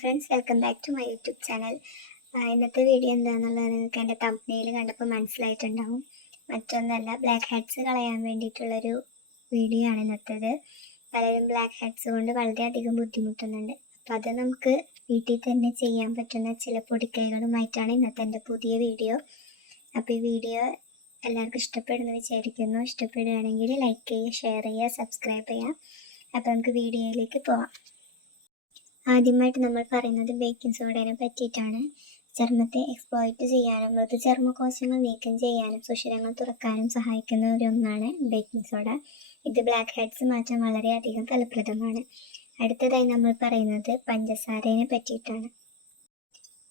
Friends, welcome back to my YouTube channel. ഇന്നത്തെ video എന്താണെന്നുള്ളത് നിങ്ങൾക്ക് എൻ്റെ തംബ്നെയിൽ കണ്ടപ്പോൾ മനസ്സിലായിട്ടുണ്ടാവും. മറ്റൊന്നല്ല, ബ്ലാക്ക് ഹെഡ്സ് കളയാൻ വേണ്ടിയിട്ടുള്ളൊരു വീഡിയോ ആണ് ഇന്നത്തേത്. പലരും ബ്ലാക്ക് ഹെഡ്സ് കൊണ്ട് വളരെയധികം ബുദ്ധിമുട്ടുന്നുണ്ട്. അപ്പോൾ അത് നമുക്ക് വീട്ടിൽ തന്നെ ചെയ്യാൻ പറ്റുന്ന ചില പൊടിക്കൈകളുമായിട്ടാണ് ഇന്നത്തെ എൻ്റെ പുതിയ വീഡിയോ. അപ്പോൾ ഈ വീഡിയോ എല്ലാവർക്കും ഇഷ്ടപ്പെടുന്നു വിചാരിക്കുന്നു. ഇഷ്ടപ്പെടുകയാണെങ്കിൽ ലൈക്ക് ചെയ്യുക, ഷെയർ ചെയ്യുക, സബ്സ്ക്രൈബ് ചെയ്യുക. അപ്പോൾ നമുക്ക് വീഡിയോയിലേക്ക് പോവാം. ആദ്യമായിട്ട് നമ്മൾ പറയുന്നത് ബേക്കിംഗ് സോഡയെ പറ്റിയിട്ടാണ്. ചർമ്മത്തെ എക്സ്പ്ലോയിറ്റ് ചെയ്യാനും ചർമ്മകോശങ്ങൾ നീക്കം ചെയ്യാനും സുഷിരങ്ങൾ തുറക്കാനും സഹായിക്കുന്ന ഒന്നാണ് ബേക്കിംഗ് സോഡ. ഇത് ബ്ലാക്ക് ഹെഡ്സ് മാറ്റാൻ വളരെയധികം ഫലപ്രദമാണ്. അടുത്തതായി നമ്മൾ പറയുന്നത് പഞ്ചസാരയെ പറ്റിയിട്ടാണ്.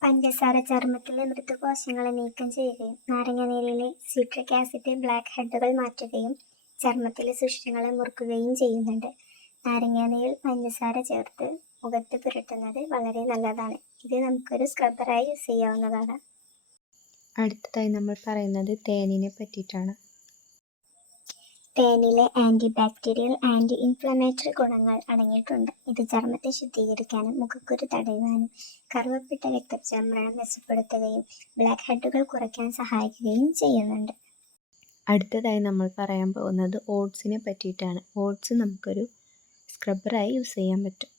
പഞ്ചസാര ചർമ്മത്തിലെ മൃദുകോശങ്ങളെ നീക്കം ചെയ്യുകയും നാരങ്ങനീരിലെ സിട്രിക് ആസിഡ് ബ്ലാക്ക് ഹെഡുകൾ മാറ്റുകയും ചർമ്മത്തിലെ സുഷിരങ്ങളെ മുറുക്കുകയും ചെയ്യുന്നുണ്ട്. നാരങ്ങാനീരിൽ പഞ്ചസാര ചേർത്ത് മുഖത്ത് പുരട്ടുന്നത് വളരെ നല്ലതാണ്. ഇത് നമുക്കൊരു സ്ക്രബ്ബറായി യൂസ് ചെയ്യാവുന്നതാണ്. അടുത്തതായി നമ്മൾ പറയുന്നത് തേനിനെ പറ്റിയിട്ടാണ്. തേനിലെ ആൻറ്റി ബാക്ടീരിയൽ, ആൻറ്റി ഇൻഫ്ലമേറ്ററി ഗുണങ്ങൾ അടങ്ങിയിട്ടുണ്ട്. ഇത് ചർമ്മത്തെ ശുദ്ധീകരിക്കാനും മുഖക്കുരു തടയുവാനും കറുവപ്പെട്ട രക്തചംക്രമണം മെച്ചപ്പെടുത്തുകയും ബ്ലാക്ക് ഹെഡുകൾ കുറയ്ക്കാൻ സഹായിക്കുകയും ചെയ്യുന്നുണ്ട്. അടുത്തതായി നമ്മൾ പറയാൻ പോകുന്നത് ഓട്സിനെ പറ്റിയിട്ടാണ്. ഓട്സ് നമുക്കൊരു സ്ക്രബ്ബറായി യൂസ് ചെയ്യാൻ പറ്റും.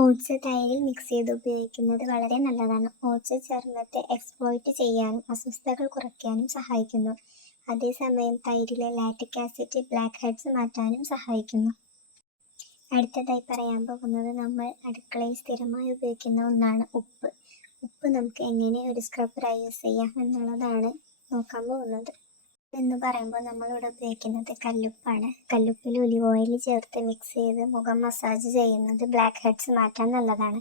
ഓട്സ് തൈരിൽ മിക്സ് ചെയ്ത് ഉപയോഗിക്കുന്നത് വളരെ നല്ലതാണ്. ഓട്സ് ചർമ്മത്തെ എക്സ്പ്ലോയിറ്റ് ചെയ്യാനും അസ്വസ്ഥതകൾ കുറയ്ക്കാനും സഹായിക്കുന്നു. അതേസമയം തൈരിലെ ലാക്റ്റിക് ആസിഡ് ബ്ലാക്ക് ഹെഡ്സ് മാറ്റാനും സഹായിക്കുന്നു. അടുത്തതായി പറയാൻ പോകുന്നത് നമ്മൾ അടുക്കളയിൽ സ്ഥിരമായി ഉപയോഗിക്കുന്ന ഒന്നാണ് ഉപ്പ്. ഉപ്പ് നമുക്ക് എങ്ങനെ ഒരു സ്ക്രബ്ബറായി യൂസ് ചെയ്യാം എന്നുള്ളതാണ് നോക്കാൻ പോകുന്നത്. എന്ന് പറയുമ്പോൾ നമ്മളിവിടെ ഉപയോഗിക്കുന്നത് കല്ലുപ്പാണ്. കല്ലുപ്പിൽ ഒലിവ് ഓയിൽ ചേർത്ത് മിക്സ് ചെയ്ത് മുഖം മസാജ് ചെയ്യുന്നത് ബ്ലാക്ക് ഹെഡ്സ് മാറ്റാൻ നല്ലതാണ്.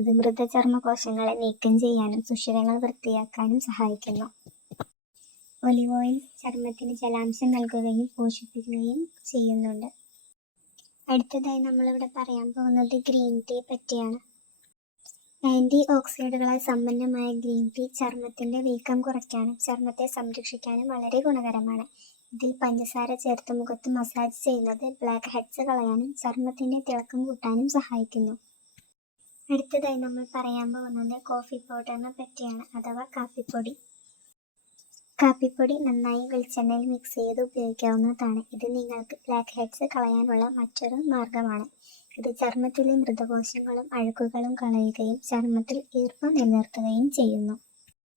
ഇത് മൃതചർമ്മകോശങ്ങളെ നീക്കം ചെയ്യാനും സുഷിരങ്ങൾ വൃത്തിയാക്കാനും സഹായിക്കുന്നു. ഒലിവ് ഓയിൽ ചർമ്മത്തിന് ജലാംശം നൽകുകയും പോഷിപ്പിക്കുകയും ചെയ്യുന്നുണ്ട്. അടുത്തതായി നമ്മളിവിടെ പറയാൻ പോകുന്നത് ഗ്രീൻ ടീ പറ്റിയാണ്. ആൻറ്റി ഓക്സിഡന്റുകളാൽ സമ്പന്നമായ ഗ്രീൻ ടീ ചർമ്മത്തിൻ്റെ വീക്കം കുറയ്ക്കാനും ചർമ്മത്തെ സംരക്ഷിക്കാനും വളരെ ഗുണകരമാണ്. ഇതിൽ പഞ്ചസാര ചേർത്ത് മുഖത്ത് മസാജ് ചെയ്യുന്നത് ബ്ലാക്ക് ഹെഡ്സ് കളയാനും ചർമ്മത്തിൻ്റെ തിളക്കം കൂട്ടാനും സഹായിക്കുന്നു. അടുത്തതായി നമ്മൾ പറയാൻ പോകുന്നത് കോഫി പൗഡറിനെ പറ്റിയാണ്, അഥവാ കാപ്പിപ്പൊടി. കാപ്പിപ്പൊടി നന്നായി വെളിച്ചെണ്ണയിൽ മിക്സ് ചെയ്ത് ഉപയോഗിക്കാവുന്നതാണ്. ഇത് നിങ്ങൾക്ക് ബ്ലാക്ക് ഹെഡ്സ് കളയാനുള്ള മറ്റൊരു മാർഗമാണ്. ഇത് ചർമ്മത്തിലെ മൃതകോശങ്ങളും അഴുക്കുകളും കളയുകയും ചർമ്മത്തിൽ ഈർപ്പം നിലനിർത്തുകയും ചെയ്യുന്നു.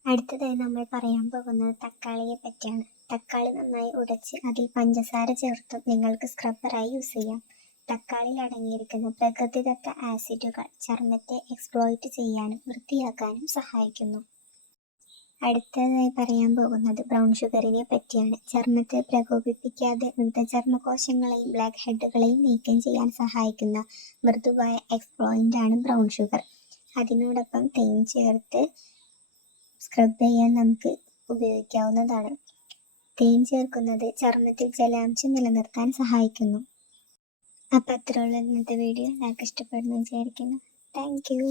അടുത്തതായി നമ്മൾ പറയാൻ പോകുന്നത് തക്കാളിയെ പറ്റിയാണ്. തക്കാളി നന്നായി ഉടച്ച് അതിൽ പഞ്ചസാര ചേർത്തും നിങ്ങൾക്ക് സ്ക്രബ്ബറായി യൂസ് ചെയ്യാം. തക്കാളിയിൽ അടങ്ങിയിരിക്കുന്ന പ്രകൃതിദത്ത ആസിഡുകൾ ചർമ്മത്തെ എക്സ്പ്ലോയിറ്റ് ചെയ്യാനും വൃത്തിയാക്കാനും സഹായിക്കുന്നു. അടുത്തതായി പറയാൻ പോകുന്നത് ബ്രൗൺ ഷുഗറിനെ പറ്റിയാണ്. ചർമ്മത്തെ പ്രകോപിപ്പിക്കാതെ മൃതചർമ്മകോശങ്ങളെയും ബ്ലാക്ക് ഹെഡുകളെയും നീക്കം ചെയ്യാൻ സഹായിക്കുന്ന മൃദുവായ എക്സ്പ്ലോയിൻ്റ് ആണ് ബ്രൗൺ ഷുഗർ. അതിനോടൊപ്പം തേൻ ചേർത്ത് സ്ക്രബ് ചെയ്യാൻ നമുക്ക് ഉപയോഗിക്കാവുന്നതാണ്. തേൻ ചേർക്കുന്നത് ചർമ്മത്തിൽ ജലാംശം നിലനിർത്താൻ സഹായിക്കുന്നു. അപ്പോൾ അത്രയുള്ള ഇന്നത്തെ വീഡിയോ എല്ലാവർക്കും ഇഷ്ടപ്പെടുന്നു വിചാരിക്കുന്നു. Thank you.